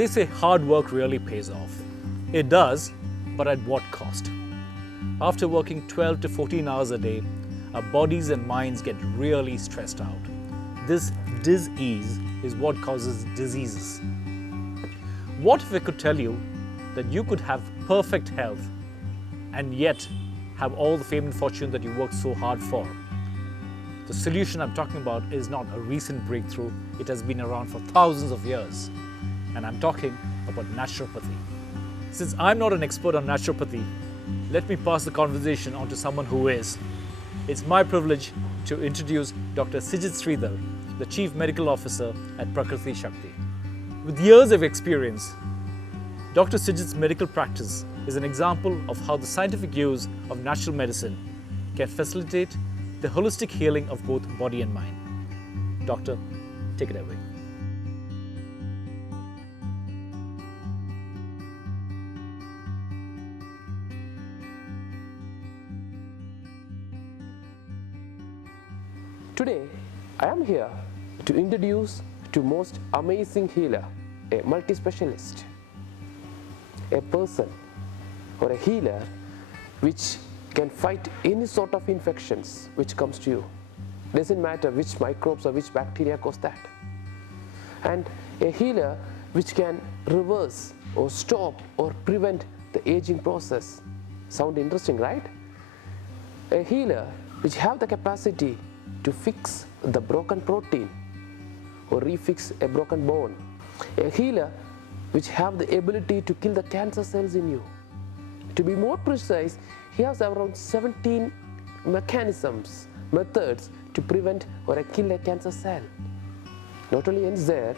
They say hard work really pays off. It does, but at what cost? After working 12 to 14 hours a day, our bodies and minds get really stressed out. This dis-ease is what causes diseases. What if I could tell you that you could have perfect health and yet have all the fame and fortune that you worked so hard for? The solution I'm talking about is not a recent breakthrough. It has been around for thousands of years. And I'm talking about naturopathy. Since I'm not an expert on naturopathy, let me pass the conversation on to someone who is. It's my privilege to introduce Dr. Cijith Sreedhar, the Chief Medical Officer at Prakriti Shakti. With years of experience, Dr. Cijith's medical practice is an example of how the scientific use of natural medicine can facilitate the holistic healing of both body and mind. Doctor, take it away. Today, I am here to introduce to most amazing healer, a multi-specialist, a person or a healer which can fight any sort of infections which comes to you. Doesn't matter which microbes or which bacteria cause that. And a healer which can reverse or stop or prevent the aging process. Sound interesting, right? A healer which have the capacity to fix the broken protein or refix a broken bone. A healer which have the ability to kill the cancer cells in you. To be more precise, he has around 17 mechanisms, methods to prevent or kill a cancer cell. Not only ends there,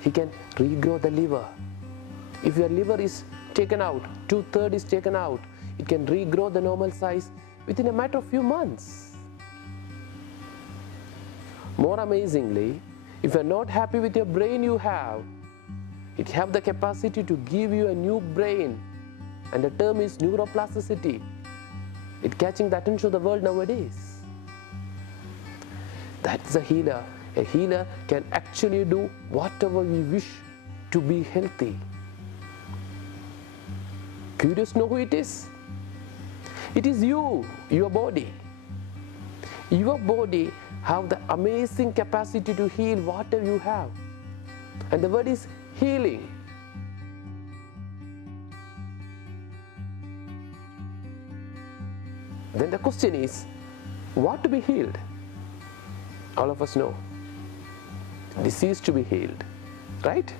he can regrow the liver. If your liver is taken out, 2/3 is taken out, it can regrow the normal size within a matter of few months. More amazingly, if you are not happy with your brain you have, it have the capacity to give you a new brain, and the term is neuroplasticity. It catching the attention of the world nowadays. That's a healer. A healer can actually do whatever we wish to be healthy. Curious to know who it is? It is you, your body. Your body have the amazing capacity to heal whatever you have. And the word is healing. Then the question is, what to be healed? All of us know. Disease to be healed, right?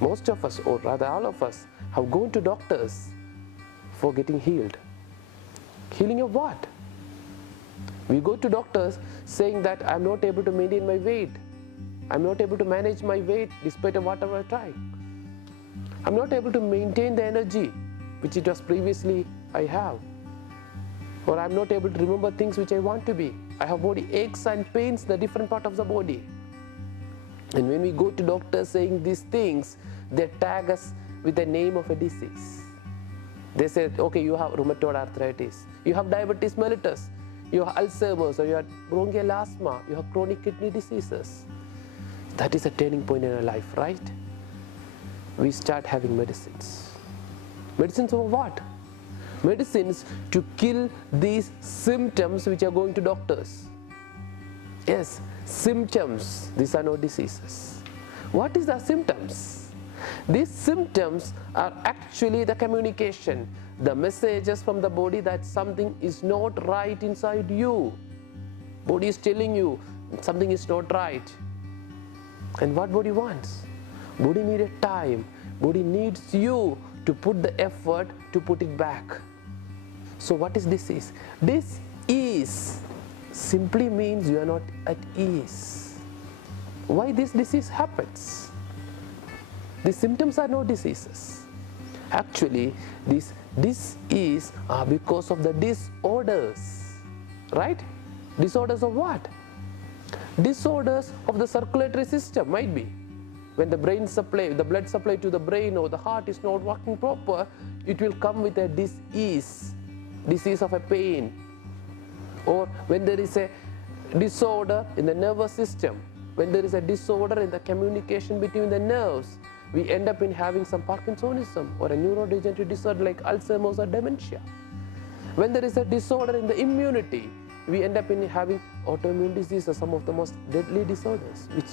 Most of us, or rather all of us, have gone to doctors for getting healed. Healing of what? We go to doctors saying that I'm not able to maintain my weight. I'm not able to manage my weight despite of whatever I try. I'm not able to maintain the energy which it was previously I have. Or I'm not able to remember things which I want to be. I have body aches and pains in the different part of the body. And when we go to doctors saying these things, they tag us with the name of a disease. They say, okay, you have rheumatoid arthritis, you have diabetes mellitus, you have Alzheimer's, or you have bronchial asthma, you have chronic kidney diseases. That is a turning point in our life, right? We start having medicines. Medicines for what? Medicines to kill these symptoms which are going to doctors. Yes, symptoms. These are no diseases. What is the symptoms? These symptoms are actually the communication, the messages from the body that something is not right inside you. Body is telling you something is not right. And what body wants? Body needs a time. Body needs you to put the effort to put it back. So what is disease? Dis-ease simply means you are not at ease. Why this disease happens? The symptoms are no diseases. Actually, this dis-ease are because of the disorders. Right? Disorders of what? Disorders of the circulatory system might be. When the blood supply to the brain or the heart is not working proper, it will come with a dis-ease, disease of a pain. Or when there is a disorder in the nervous system, when there is a disorder in the communication between the nerves, we end up in having some Parkinsonism or a neurodegenerative disorder like Alzheimer's or dementia. When there is a disorder in the immunity, we end up in having autoimmune diseases, some of the most deadly disorders, which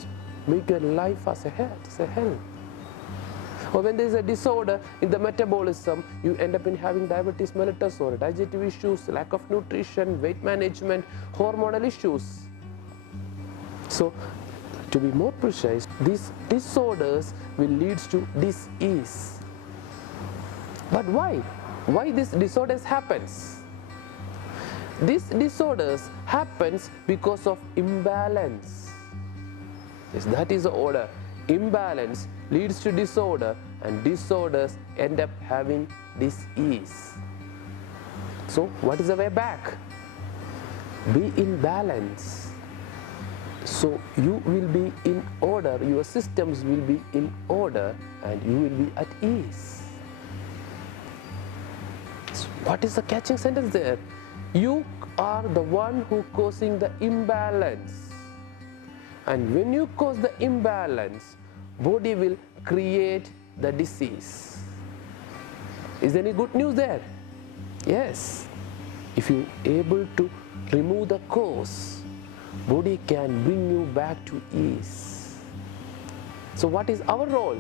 make your life as a hell. Or when there is a disorder in the metabolism, you end up in having diabetes mellitus or digestive issues, lack of nutrition, weight management, hormonal issues. So, to be more precise, these disorders will lead to disease. But why? Why these disorders happens? These disorders happens because of imbalance. Yes, that is the order. Imbalance leads to disorder, and disorders end up having disease. So what is the way back? Be in balance. So you will be in order, your systems will be in order, and you will be at ease. So what is the catching sentence there? You are the one who causing the imbalance. And when you cause the imbalance, body will create the disease. Is there any good news there? Yes. If you are able to remove the cause, body can bring you back to ease. So what is our role?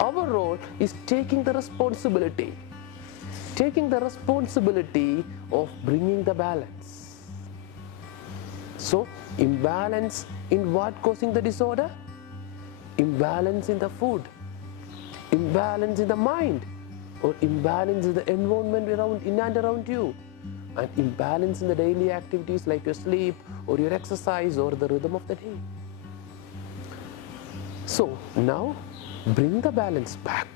Our role is taking the responsibility. Taking the responsibility of bringing the balance. So, imbalance in what causing the disorder? Imbalance in the food, imbalance in the mind, or imbalance in the environment in and around you, and imbalance in the daily activities like your sleep or your exercise or the rhythm of the day. So now bring the balance back,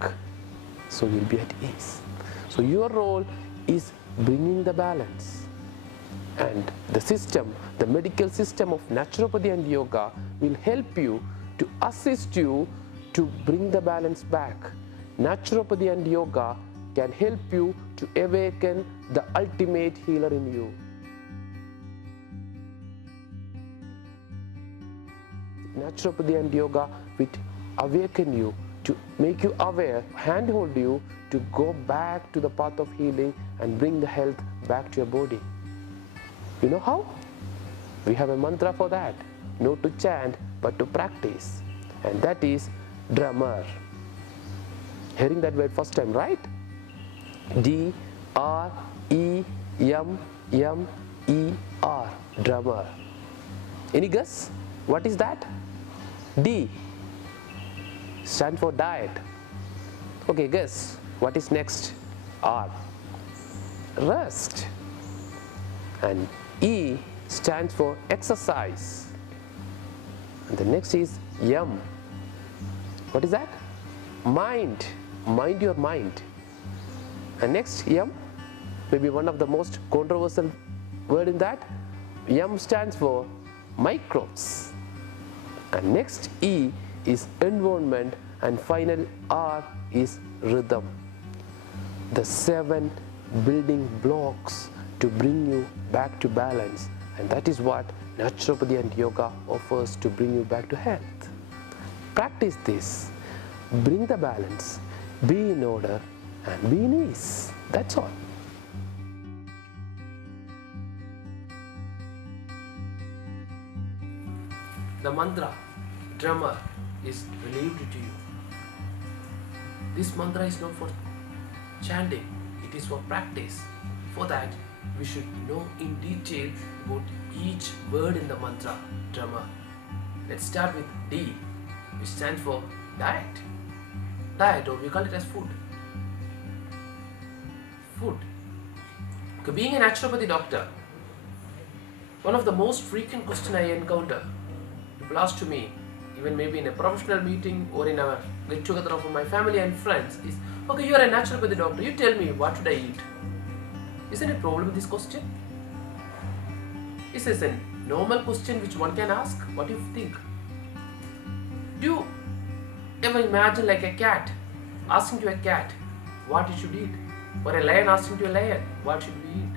so you'll be at ease. So your role is bringing the balance, and the system, the medical system of naturopathy and yoga will help you to assist you to bring the balance back. Naturopathy and yoga can help you to awaken the ultimate healer in you. Naturopathy and yoga will awaken you, to make you aware, handhold you to go back to the path of healing and bring the health back to your body. You know how? We have a mantra for that. Not to chant, but to practice. And that is DREMMER. Hearing that word first time, right? DREMMER. DREMMER. Any guess? What is that? D stand for diet. Okay, guess. What is next? R. Rest. And E stands for exercise. And the next is M. What is that? Mind. Mind your mind. And next M, maybe one of the most controversial word in that. M stands for microbes. And next E is environment, and final R is rhythm. The 7 building blocks to bring you back to balance, and that is what naturopathy and yoga offers to bring you back to health. Practice this, bring the balance, be in order, and be in ease. That's all. The mantra, DREMMER, is relieved to you. This mantra is not for chanting, it is for practice. For that, we should know in detail about each word in the mantra, DREMMER. Let's start with D, which stands for diet. Diet, or we call it as food. Food. Okay, being a naturopathy doctor, one of the most frequent questions I encounter, people ask to me, even maybe in a professional meeting or in a get together of my family and friends, is, okay, you are a naturopathy doctor, you tell me what should I eat. Is there any problem with this question? Is this a normal question which one can ask? What do you think? Do you ever imagine like a cat asking to a cat what it should eat? Or a lion asking to a lion what should we eat?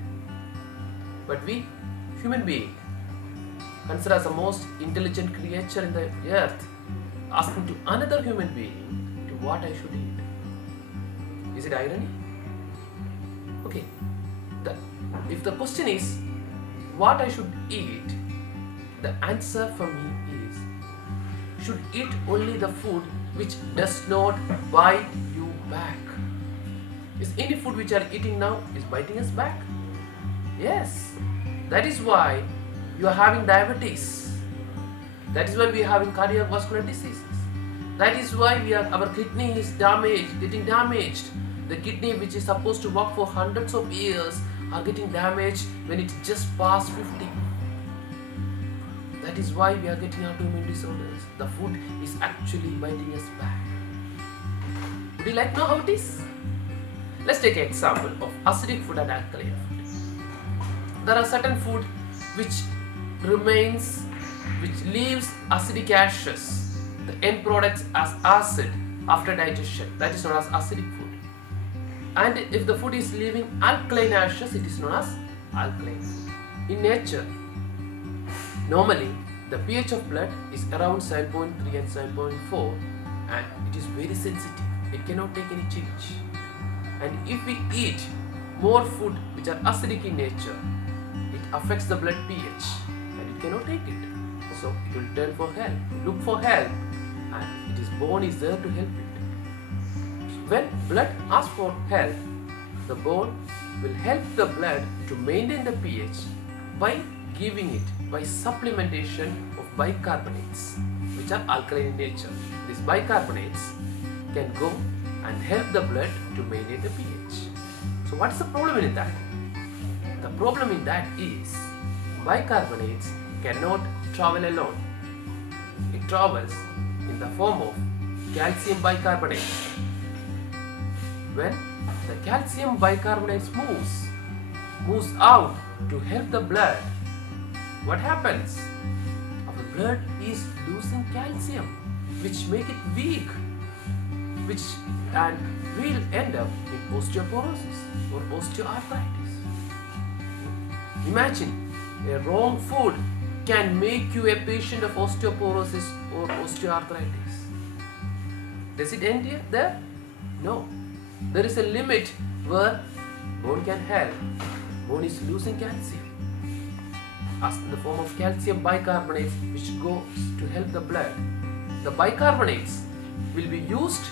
But we, human beings, considered as the most intelligent creature in the earth, asking to another human being to what I should eat. Is it irony? Okay. If the question is what I should eat, the answer for me is should eat only the food which does not bite you back. Is any food which you are eating now is biting us back? Yes. That is why you are having diabetes. That is why we are having cardiovascular diseases. That is why our kidney is getting damaged. The kidney which is supposed to work for hundreds of years are getting damaged when it just past 50. That is why we are getting autoimmune disorders. The food is actually biting us back. Would you like to know how it is? Let's take an example of acidic food and alkaline food. There are certain food which leaves acidic ashes, the end products as acid after digestion. That is known as acidic food. And if the food is leaving alkaline ashes, it is known as alkaline food. In nature, normally the pH of blood is around 7.3 and 7.4, and it is very sensitive. It cannot take any change. And if we eat more food which are acidic in nature, it affects the blood pH and it cannot take it. So it will turn for help, look for help, and its bone is there to help it. When blood asks for help, the bone will help the blood to maintain the pH by giving it by supplementation of bicarbonates, which are alkaline in nature. These bicarbonates can go and help the blood to maintain the pH. So what is the problem in that? The problem in that is bicarbonates cannot travel alone. It travels in the form of calcium bicarbonate. When the calcium bicarbonate moves out to help the blood, what happens? Our blood is losing calcium, which make it weak, and will end up in osteoporosis or osteoarthritis. Imagine a wrong food can make you a patient of osteoporosis or osteoarthritis. Does it end here? There? No. There is a limit where bone can help. Bone is losing calcium as in the form of calcium bicarbonates, which goes to help the blood. The bicarbonates will be used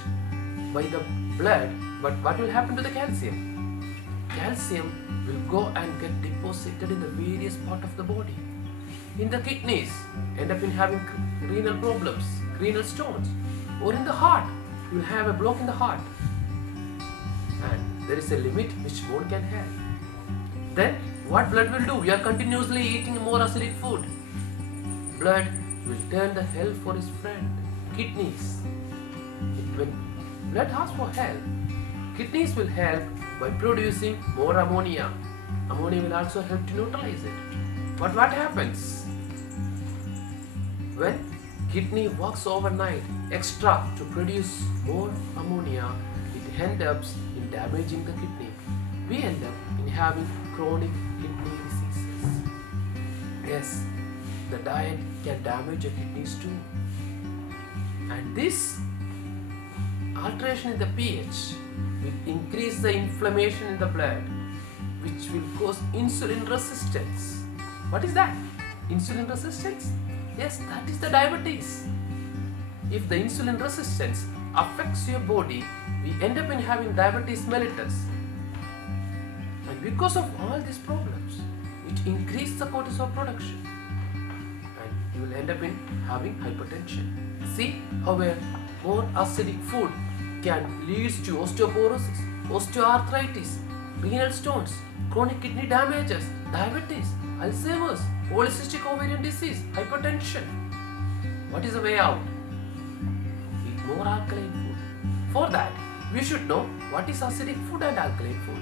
by the blood, but what will happen to the calcium? Calcium will go and get deposited in the various parts of the body. In the kidneys, end up in having renal problems, renal stones, or in the heart, you will have a block in the heart. And there is a limit which bone can have. Then what blood will do? We are continuously eating more acidic food. Blood will turn the hell for his friend, kidneys. When blood asks for help, kidneys will help by producing more ammonia. Ammonia will also help to neutralize it. But what happens? When kidney works overnight extra to produce more ammonia, it ends up in damaging the kidney. We end up in having chronic kidney diseases. Yes, the diet can damage your kidneys too. And this alteration in the pH will increase the inflammation in the blood, which will cause insulin resistance. What is that? Insulin resistance? Yes, that is the diabetes. If the insulin resistance affects your body, we end up in having diabetes mellitus. And because of all these problems, it increases the cortisol production. And you will end up in having hypertension. See how a more acidic food can lead to osteoporosis, osteoarthritis, renal stones, chronic kidney damages, diabetes, Alzheimer's, polycystic ovarian disease, hypertension. What is the way out? Eat more alkaline food. For that, we should know what is acidic food and alkaline food.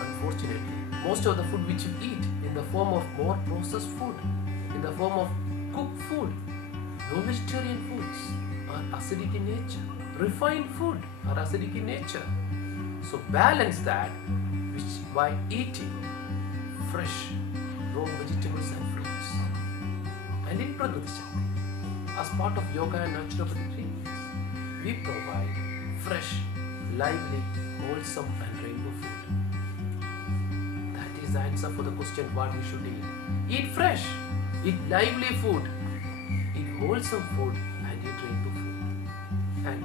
Unfortunately, most of the food which you eat in the form of more processed food, in the form of cooked food, non-vegetarian foods are acidic in nature. Refined food are acidic in nature. So balance that by eating fresh raw vegetables and fruits. And in Prakriti Shakti, as part of yoga and naturopathy trainings, we provide fresh, lively, wholesome and rainbow food. That is the answer for the question what we should eat. Eat fresh, eat lively food, eat wholesome food and eat rainbow food. And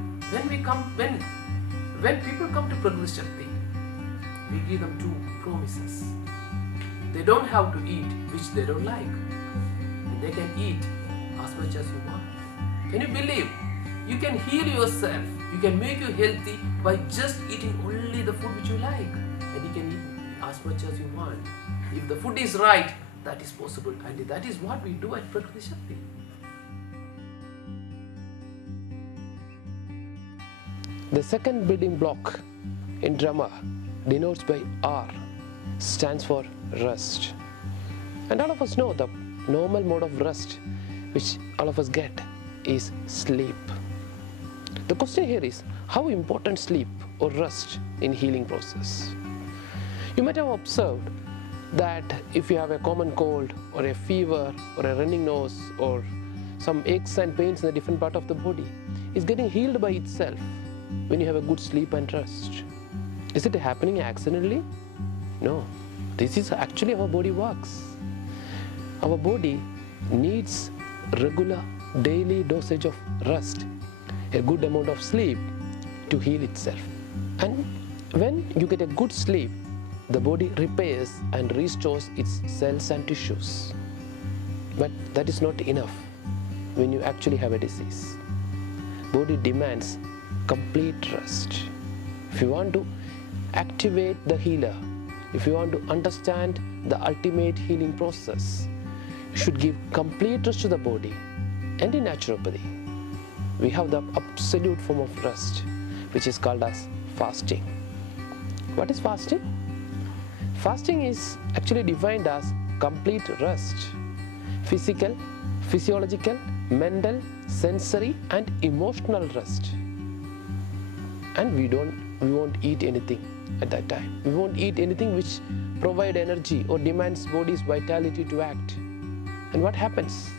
when people come to Prakriti Shakti, we give them two promises. They don't have to eat which they don't like. And they can eat as much as you want. Can you believe? You can heal yourself. You can make you healthy by just eating only the food which you like. And you can eat as much as you want. If the food is right, that is possible. And that is what we do at Prakriti Shakti. The second building block in DREMMER denotes by R stands for rest. And all of us know the normal mode of rest which all of us get is sleep. The question here is how important sleep or rest in healing process. You might have observed that if you have a common cold or a fever or a running nose or some aches and pains in a different part of the body, it's getting healed by itself when you have a good sleep and rest. Is it happening accidentally? No. This is actually how our body works. Our body needs regular daily dosage of rest, a good amount of sleep to heal itself. And when you get a good sleep, the body repairs and restores its cells and tissues. But that is not enough when you actually have a disease. Body demands complete rest. If you want to activate the healer, if you want to understand the ultimate healing process, you should give complete rest to the body. And in naturopathy, we have the absolute form of rest, which is called as fasting. What is fasting? Fasting is actually defined as complete rest, physical, physiological, mental, sensory and emotional rest. And we won't eat anything at that time. We won't eat anything which provide energy or demands body's vitality to act. And what happens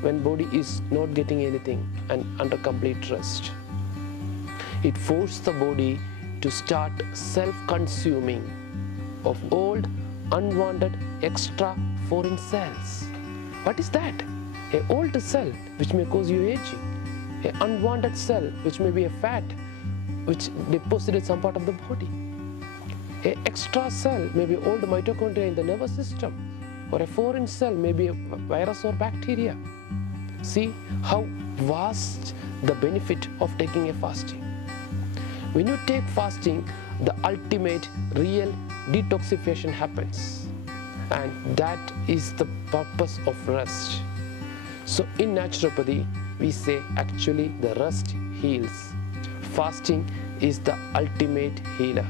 when body is not getting anything and under complete rest? It forces the body to start self-consuming of old, unwanted, extra foreign cells. What is that? An old cell which may cause you aging. An unwanted cell which may be a fat which deposited some part of the body. An extra cell may be old mitochondria in the nervous system, or a foreign cell may be a virus or bacteria. See how vast the benefit of taking a fasting. When you take fasting, the ultimate real detoxification happens, and that is the purpose of rest. So in naturopathy, we say actually the rest heals. Fasting is the ultimate healer.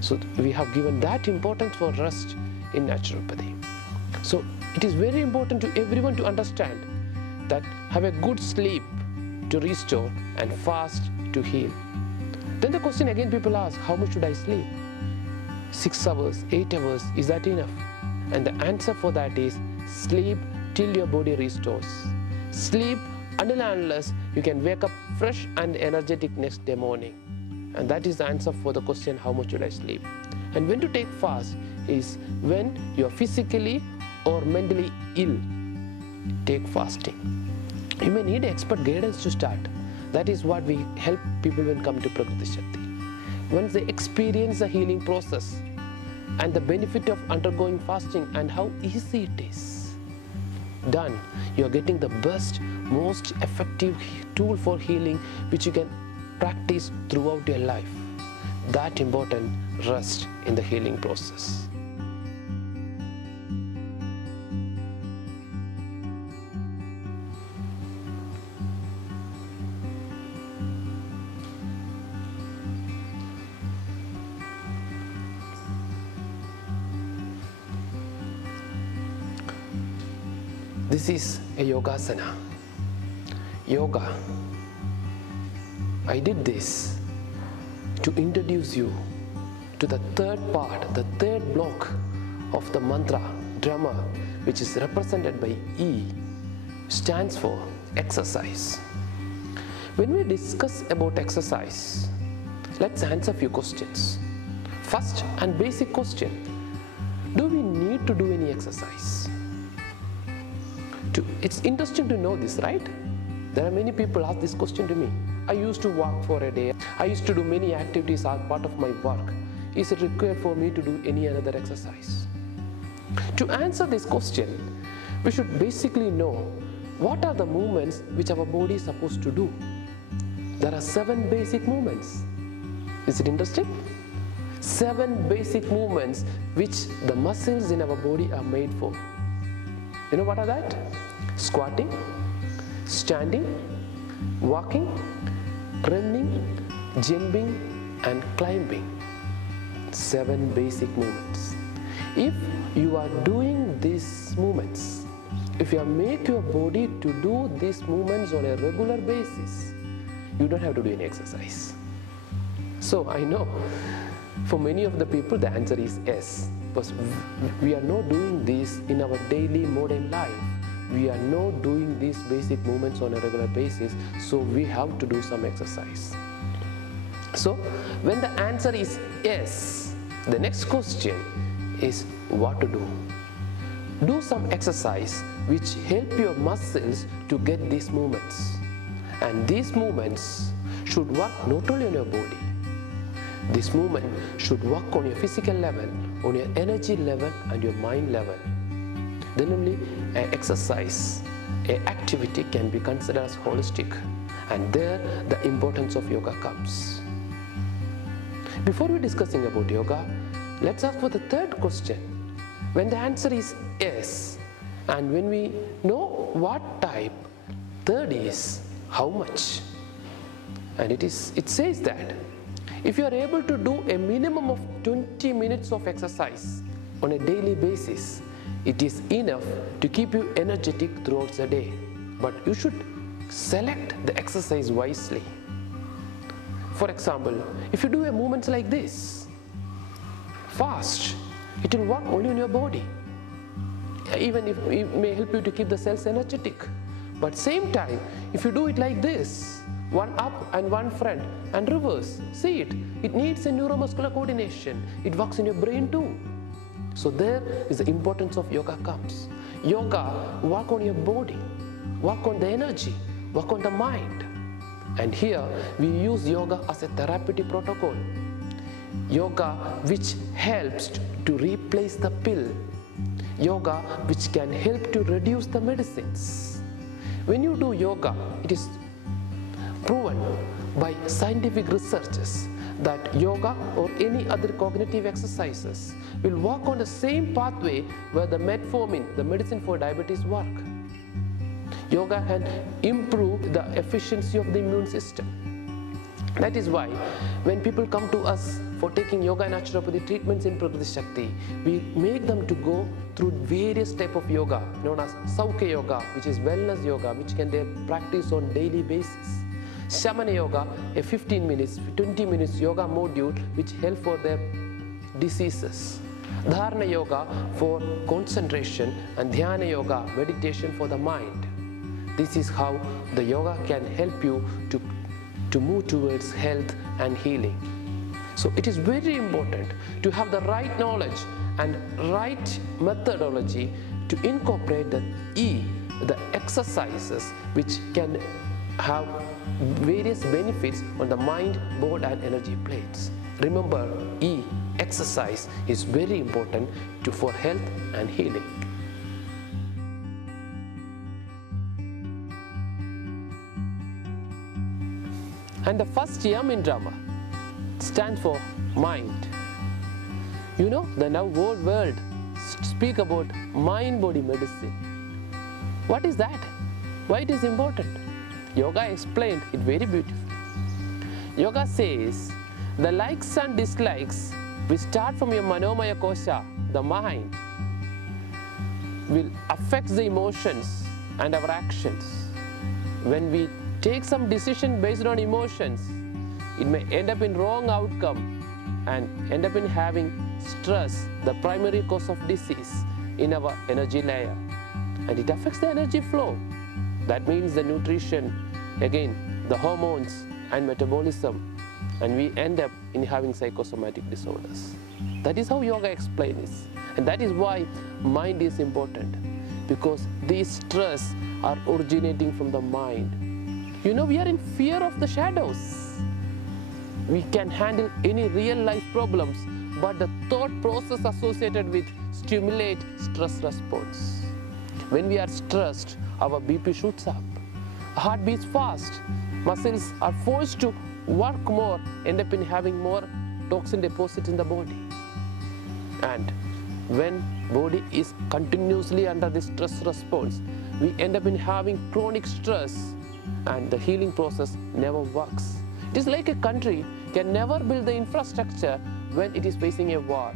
So we have given that importance for rest in naturopathy. So it is very important to everyone to understand that have a good sleep to restore and fast to heal. Then the question again people ask, how much should I sleep? 6 hours, 8 hours, is that enough? And the answer for that is sleep till your body restores. Sleep until and unless you can wake up fresh and energetic next day morning. And that is the answer for the question, how much should I sleep? And when to take fast is when you are physically or mentally ill. Take fasting. You may need expert guidance to start. That is what we help people when come to Prakriti Shakti. Once they experience the healing process and the benefit of undergoing fasting and how easy it is done, you are getting the best, most effective tool for healing which you can practice throughout your life. That important rest in the healing process. This is a yogasana. Yoga. I did this to introduce you to the third part, the third block of the mantra, DREMMER, which is represented by E, stands for exercise. When we discuss about exercise, let's answer a few questions. First and basic question, do we need to do any exercise? It's interesting to know this, right? There are many people ask this question to me. I used to walk for a day. I used to do many activities as part of my work. Is it required for me to do any another exercise? To answer this question, we should basically know what are the movements which our body is supposed to do. There are 7 basic movements. Is it interesting? 7 basic movements which the muscles in our body are made for. You know what are that? Squatting, standing, walking, running, jumping and climbing. 7 basic movements. If you are doing these movements, if you make your body to do these movements on a regular basis, you don't have to do any exercise. So I know for many of the people the answer is yes, because we are not doing this in our daily modern life. We are not doing these basic movements on a regular basis, so we have to do some exercise. So when the answer is yes, the next question is what to do. Do some exercise which help your muscles to get these movements. And these movements should work not only on your body. This movement should work on your physical level, on your energy level and your mind level. Then only an exercise, an activity can be considered as holistic, and there the importance of yoga comes. Before we discussing about yoga, let's ask for the third question. When the answer is yes, and when we know what type, third is how much. And it says that if you are able to do a minimum of 20 minutes of exercise on a daily basis, it is enough to keep you energetic throughout the day. But you should select the exercise wisely. For example, if you do a movement like this, fast, it will work only on your body. Even if it may help you to keep the cells energetic. But same time, if you do it like this, one up and one front and reverse, see it needs a neuromuscular coordination. It works in your brain too. So there is the importance of yoga comes. Yoga work on your body, work on the energy, work on the mind. And here we use yoga as a therapeutic protocol. Yoga which helps to replace the pill. Yoga which can help to reduce the medicines. When you do yoga, it is proven by scientific researches that yoga or any other cognitive exercises will work on the same pathway where the metformin, the medicine for diabetes, work. Yoga can improve the efficiency of the immune system. That is why when people come to us for taking yoga and naturopathy treatments in Prakriti Shakti, we make them to go through various type of yoga known as Saukya yoga, which is wellness yoga, which can they practice on daily basis. Shamana yoga, a 15 minutes, 20 minutes yoga module which help for their diseases. Dharana yoga for concentration and Dhyana yoga, meditation for the mind. This is how the yoga can help you to move towards health and healing. So it is very important to have the right knowledge and right methodology to incorporate the exercises which can have various benefits on the mind, body and energy plates. Remember, exercise is very important for health and healing. And the first M in DREMMER stands for mind. You know, the now whole world speak about mind-body medicine. What is that? Why it is important? Yoga explained it very beautifully. Yoga says the likes and dislikes which start from your manomaya kosha, the mind, will affect the emotions and our actions. When we take some decision based on emotions, it may end up in wrong outcome and end up in having stress, the primary cause of disease in our energy layer. And it affects the energy flow. That means the nutrition, again, the hormones and metabolism, and we end up in having psychosomatic disorders. That is how yoga explains this. And that is why mind is important, because these stress are originating from the mind. You know, we are in fear of the shadows. We can handle any real life problems, but the thought process associated with stimulate stress response. When we are stressed, our BP shoots up, heart beats fast, muscles are forced to work more, end up in having more toxin deposits in the body. And when body is continuously under this stress response, we end up in having chronic stress, and the healing process never works. It is like a country can never build the infrastructure when it is facing a war.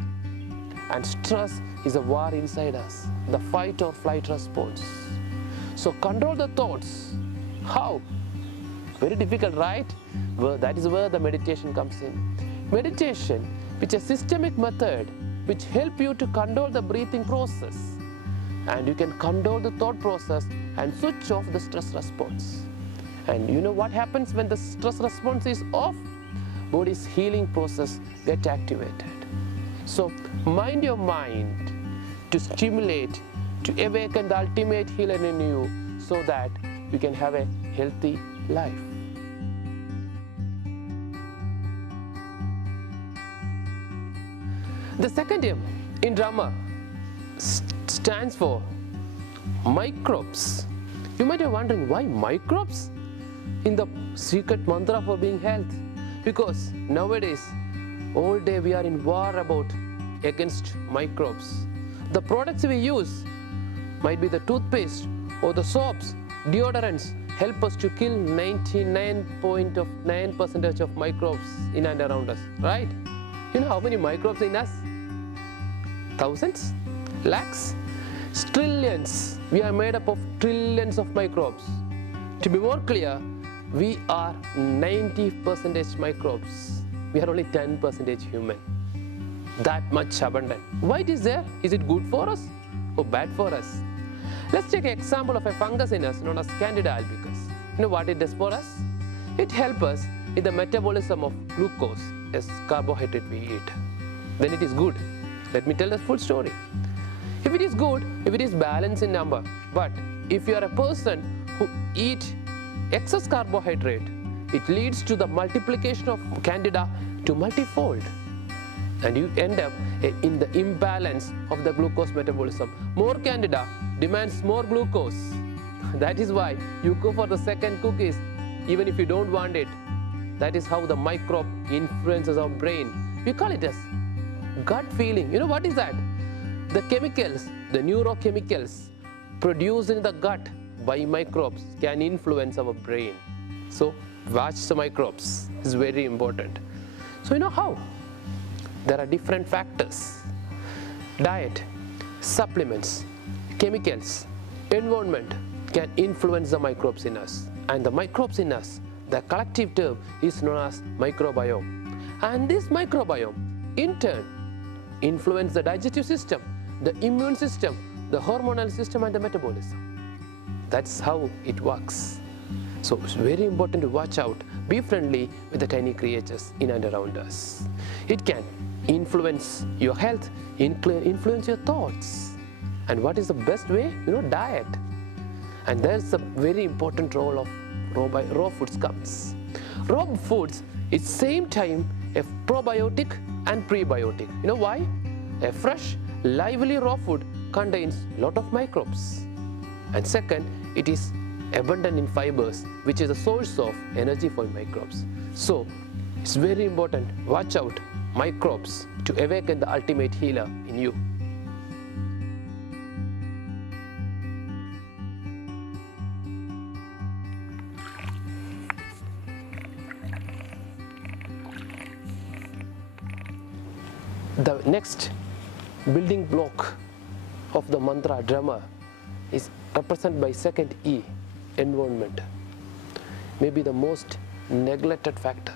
And stress is a war inside us, the fight or flight response. So control the thoughts. How? Very difficult, right? Well, that is where the meditation comes in. Meditation, which is a systemic method which help you to control the breathing process. And you can control the thought process and switch off the stress response. And you know what happens when the stress response is off? Body's healing process gets activated. So mind your mind to stimulate, to awaken the ultimate healer in you, so that you can have a healthy life. The second M in DREMMER stands for microbes. You might be wondering, why microbes in the secret mantra for being health? Because nowadays, all day we are in war against microbes. The products we use might be the toothpaste or the soaps, deodorants, help us to kill 99.9% of microbes in and around us, right? You know how many microbes in us? Thousands? Lakhs? Trillions. We are made up of trillions of microbes. To be more clear, we are 90% microbes. We are only 10% human. That much abundant. Why it is there? Is it good for us or bad for us? Let's take an example of a fungus in us known as Candida albicans. You know what it does for us? It helps us in the metabolism of glucose, as carbohydrate we eat. Then it is good. Let me tell the full story. If it is good, if it is balanced in number, but if you are a person who eat excess carbohydrate, it leads to the multiplication of Candida to multifold. And you end up in the imbalance of the glucose metabolism. More Candida demands more glucose. That is why you go for the second cookies, even if you don't want it. That is how the microbe influences our brain. We call it as gut feeling. You know what is that? The chemicals, the neurochemicals produced in the gut by microbes can influence our brain. So watch the microbes is very important. So you know how? There are different factors. Diet, supplements, chemicals, environment can influence the microbes in us. And the microbes in us, the collective term is known as microbiome. And this microbiome, in turn, influence the digestive system, the immune system, the hormonal system, and the metabolism. That's how it works. So it's very important to watch out, be friendly with the tiny creatures in and around us. It can influence your health, influence your thoughts. And what is the best way? You know, diet. And there's a very important role of raw foods comes. Raw foods is same time a probiotic and prebiotic. You know why? A fresh, lively raw food contains a lot of microbes. And second, it is abundant in fibers, which is a source of energy for microbes. So it's very important, watch out microbes to awaken the ultimate healer in you. The next building block of the mantra DREMMER is represented by second E, environment. Maybe the most neglected factor.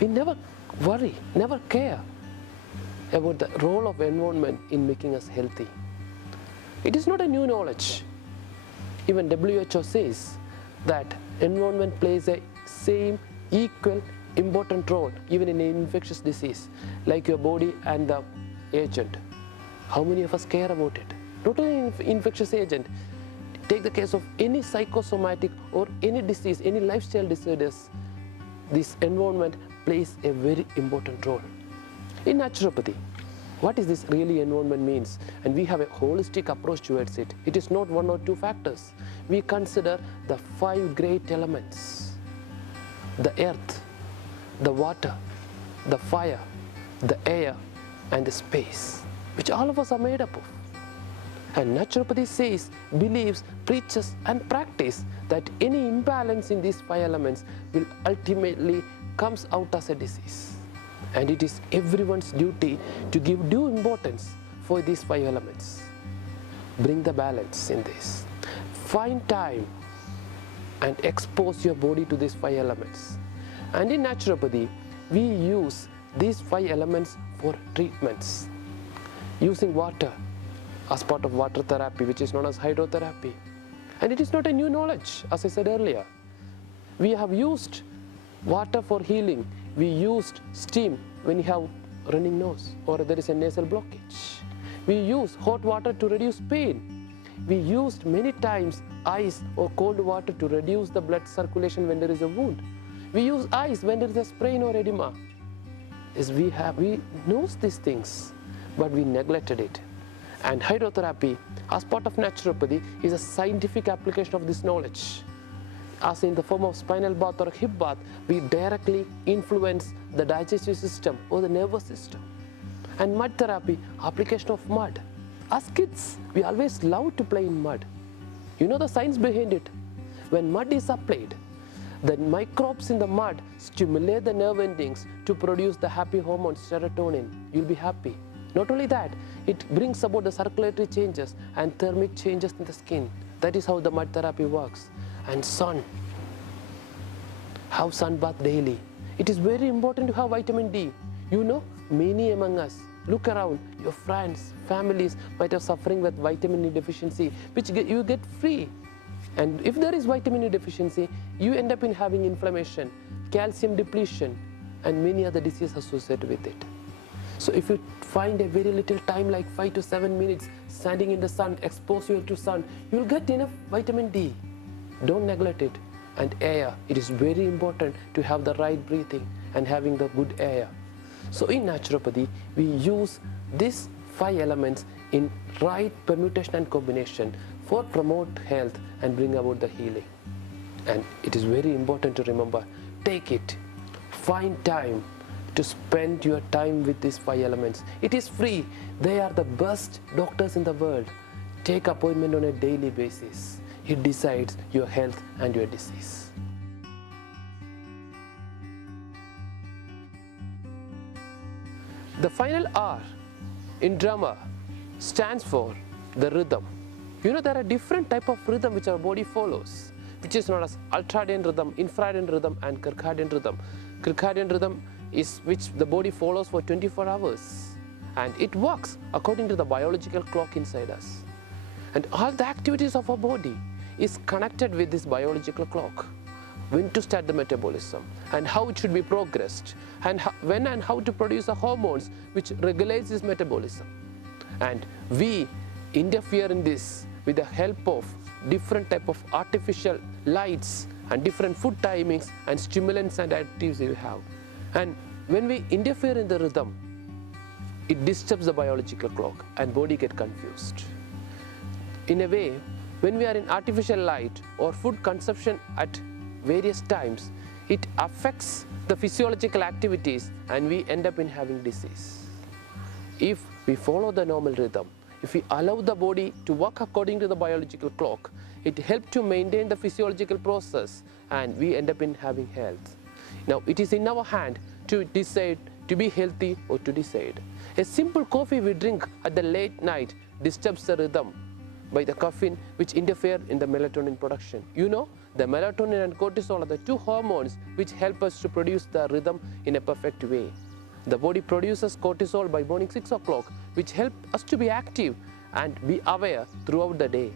We never worry, never care about the role of environment in making us healthy. It is not a new knowledge. Even WHO says that environment plays a same equal important role even in an infectious disease, like your body and the agent. How many of us care about it? Not only infectious agent, take the case of any psychosomatic or any disease, any lifestyle disorders, this environment plays a very important role. In naturopathy, what is this really environment means? And we have a holistic approach towards it. It is not one or two factors. We consider the 5 great elements: the earth, the water, the fire, the air, and the space, which all of us are made up of. And naturopathy says, believes, preaches, and practices that any imbalance in these 5 elements will ultimately comes out as a disease. And it is everyone's duty to give due importance for these 5 elements. Bring the balance in this. Find time and expose your body to these 5 elements. And in naturopathy, we use these 5 elements for treatments, using water as part of water therapy, which is known as hydrotherapy. And it is not a new knowledge, as I said earlier. We have used water for healing. We used steam when you have running nose or there is a nasal blockage. We use hot water to reduce pain. We used many times ice or cold water to reduce the blood circulation when there is a wound. We use ice when there is a sprain or edema. Yes, we know these things, but we neglected it. And hydrotherapy, as part of naturopathy, is a scientific application of this knowledge. As in the form of spinal bath or hip bath, we directly influence the digestive system or the nervous system. And mud therapy, application of mud. As kids, we always love to play in mud. You know the science behind it. When mud is applied, the microbes in the mud stimulate the nerve endings to produce the happy hormone serotonin. You'll be happy. Not only that, it brings about the circulatory changes and thermic changes in the skin. That is how the mud therapy works. And sun. Have sun bath daily. It is very important to have vitamin D. You know, many among us, look around, your friends, families might have suffering with vitamin E deficiency, which you get free. And if there is vitamin E deficiency, you end up in having inflammation, calcium depletion, and many other diseases associated with it. So if you find a very little time, like 5 to 7 minutes, standing in the sun, expose you to sun, you will get enough vitamin D. Don't neglect it. And air, it is very important to have the right breathing and having the good air. So in naturopathy, we use these 5 elements in right permutation and combination for promote health and bring about the healing. And it is very important to remember, take it, find time to spend your time with these 5 elements. It is free. They are the best doctors in the world. Take appointment on a daily basis. It decides your health and your disease. The final R in DREMMER stands for the rhythm. You know, there are different types of rhythm which our body follows, which is known as ultradian rhythm, infradian rhythm, and circadian rhythm. Circadian rhythm is which the body follows for 24 hours, and it works according to the biological clock inside us. And all the activities of our body is connected with this biological clock. When to start the metabolism and how it should be progressed, and when and how to produce the hormones which regulates this metabolism. And we interfere in this with the help of different type of artificial lights and different food timings and stimulants and additives we have. And when we interfere in the rhythm, it disturbs the biological clock and body get confused. In a way, when we are in artificial light or food consumption at various times, it affects the physiological activities and we end up in having disease. If we follow the normal rhythm, if we allow the body to work according to the biological clock, it helps to maintain the physiological process and we end up in having health. Now, it is in our hand to decide to be healthy or to decide. A simple coffee we drink at the late night disturbs the rhythm by the caffeine which interfere in the melatonin production. You know, the melatonin and cortisol are the 2 hormones which help us to produce the rhythm in a perfect way. The body produces cortisol by morning 6 o'clock, which help us to be active and be aware throughout the day.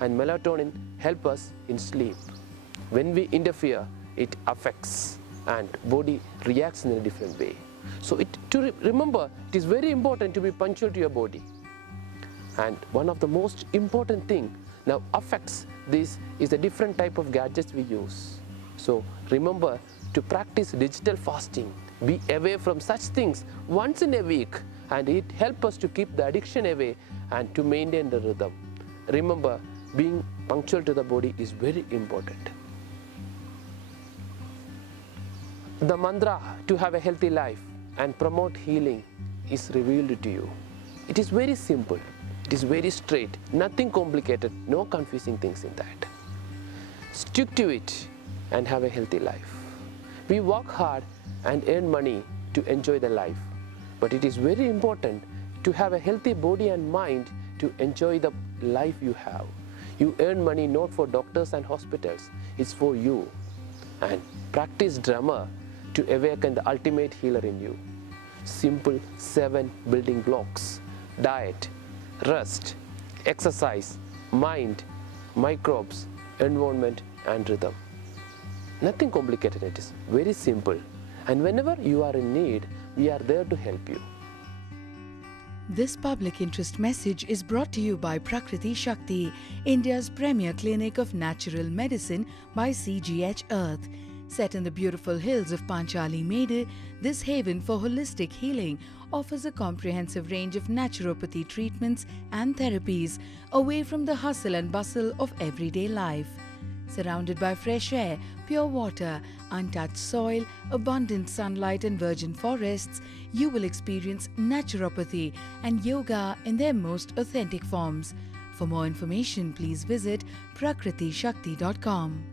And melatonin help us in sleep. When we interfere, it affects and body reacts in a different way. So remember, it is very important to be punctual to your body. And one of the most important thing now affects this is the different type of gadgets we use. So remember to practice digital fasting. Be away from such things once in a week, and it helps us to keep the addiction away and to maintain the rhythm. Remember, being punctual to the body is very important. The mantra to have a healthy life and promote healing is revealed to you. It is very simple. It is very straight, nothing complicated, no confusing things in that. Stick to it and have a healthy life. We work hard and earn money to enjoy the life, but it is very important to have a healthy body and mind to enjoy the life you have. You earn money not for doctors and hospitals, it's for you. And practice DREMMER to awaken the ultimate healer in you. Simple 7 building blocks: diet, rest, exercise, mind, microbes, environment and rhythm. Nothing complicated, it is very simple. And whenever you are in need, we are there to help you. This public interest message is brought to you by Prakriti Shakti, India's premier clinic of natural medicine by CGH Earth. Set in the beautiful hills of Panchali Mede, this haven for holistic healing offers a comprehensive range of naturopathy treatments and therapies away from the hustle and bustle of everyday life. Surrounded by fresh air, pure water, untouched soil, abundant sunlight and virgin forests, you will experience naturopathy and yoga in their most authentic forms. For more information, please visit prakriti-shakti.com.